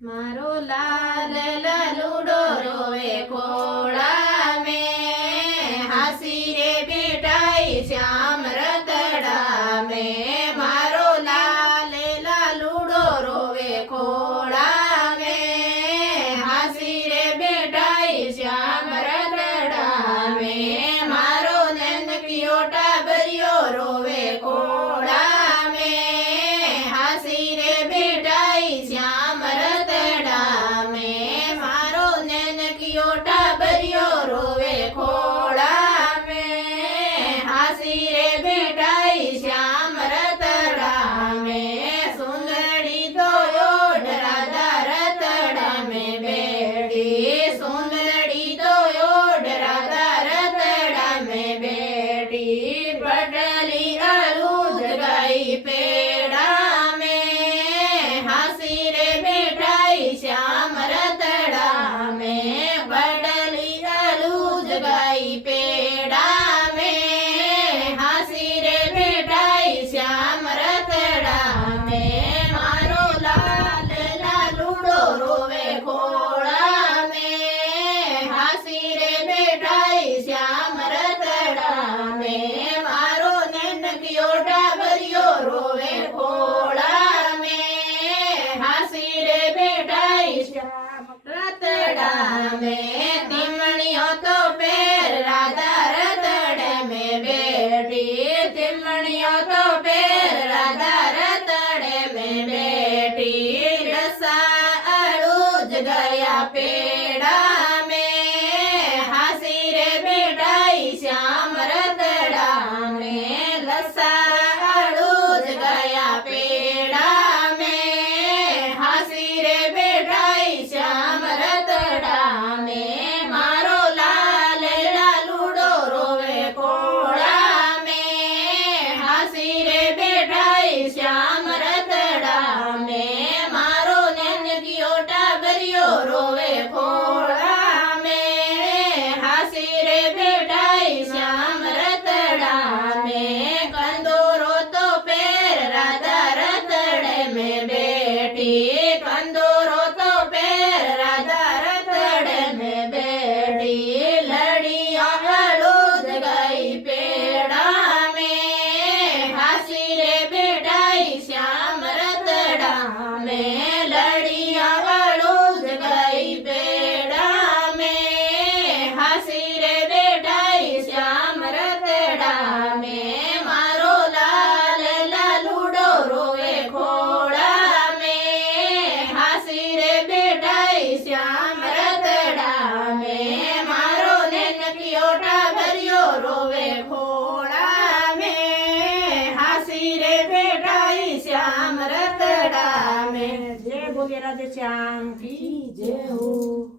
મારો લાલ લાલુડો રોવે ખોળા મેં, હાસી રે બેટાઈ શ્યામ રતડા મેં. મારો લાલ લાલુડો રોવે ખોળા મેં, હાસી રે બેટાઈ શ્યામ રતડા મેં. મારો નંદકીયો ટાબરિયો રોવે ખોળા મેં, હાસી રે બેટાઈ શ્યામ રતડા મેં. મારો નનકીયો ટાબરિયો રોવે ખોળા મેં, હાસી રે બેટાઈ શ્યામ રતડા મેં. સુંદરી તો ઓઢ રાધા રતડા મેં બેઠી, સુંદરી તો ઓઢ રાધા રતડા મેં બેઠી. પટલી અલુજ ગઈ પેડા મેં, હાસી રે બેટાઈ શ્યામ રતડા મેં. પડલી અલુજ ગઈ પેડા મેં, હાસી રે બેટાઈ શ્યામ રતડા મેં. મારો લાલ લાલુડો રોવે ખોળા મેં, હાસી રે બેટાઈ શ્યામ રતડા મેં. મારો નનકીયો ટાબરિયો રોવે ખોળા મેં, હાસી રે બેટાઈ શ્યામ રતડા મેં. તીમણીઓ તો પેર રાધા રતડે મેં બેઠી, તીમણીઓ તો પેર રાધા રતડે મેં બેઠી. રસા અળુજ ગયા પેડા મેં, હાસી રે બેટાઈ શ્યામ રતડા મેં. લસા અળુજ ગયા પેડા મેં, હાસી રે બેટાઈ શ્યામ રતડા મેં. મારો લાલ લાલુડો રોવે ખોળા મેં, હાસી રે બેટાઈ શ્યામ રતડા મેં. મારો નનકીયો ટાબરિયો રોવે ખોળા મેં, હાસી રે બેટાઈ શ્યામ રતડા મેં. કંદોરો તો પેર રાધા રતડે મેં બેઠી, કંદોરો તો પેર રાધા રતડે મેં બેઠી. લડિયા અળુજ ગઈ પેડા મેં, હાસી રે બેટાઈ શ્યામ રતડા મેં. લડિયા અળુજ ગઈ પેડા મેં, હાસી રે બેટાઈ શ્યામ રતડા મેં. મારો લાલ લાલુડો રોવે ખોળા મેં, હાસી રે બેટાઈ શ્યામ રતડા મેં. મારો નનકીયો ટાબરિયો રોવે ખોળા મેં, હાસી રે બેટાઈ શ્યામ રતડા મેં. જય બોલે રાધે શ્યામ કી જય હો.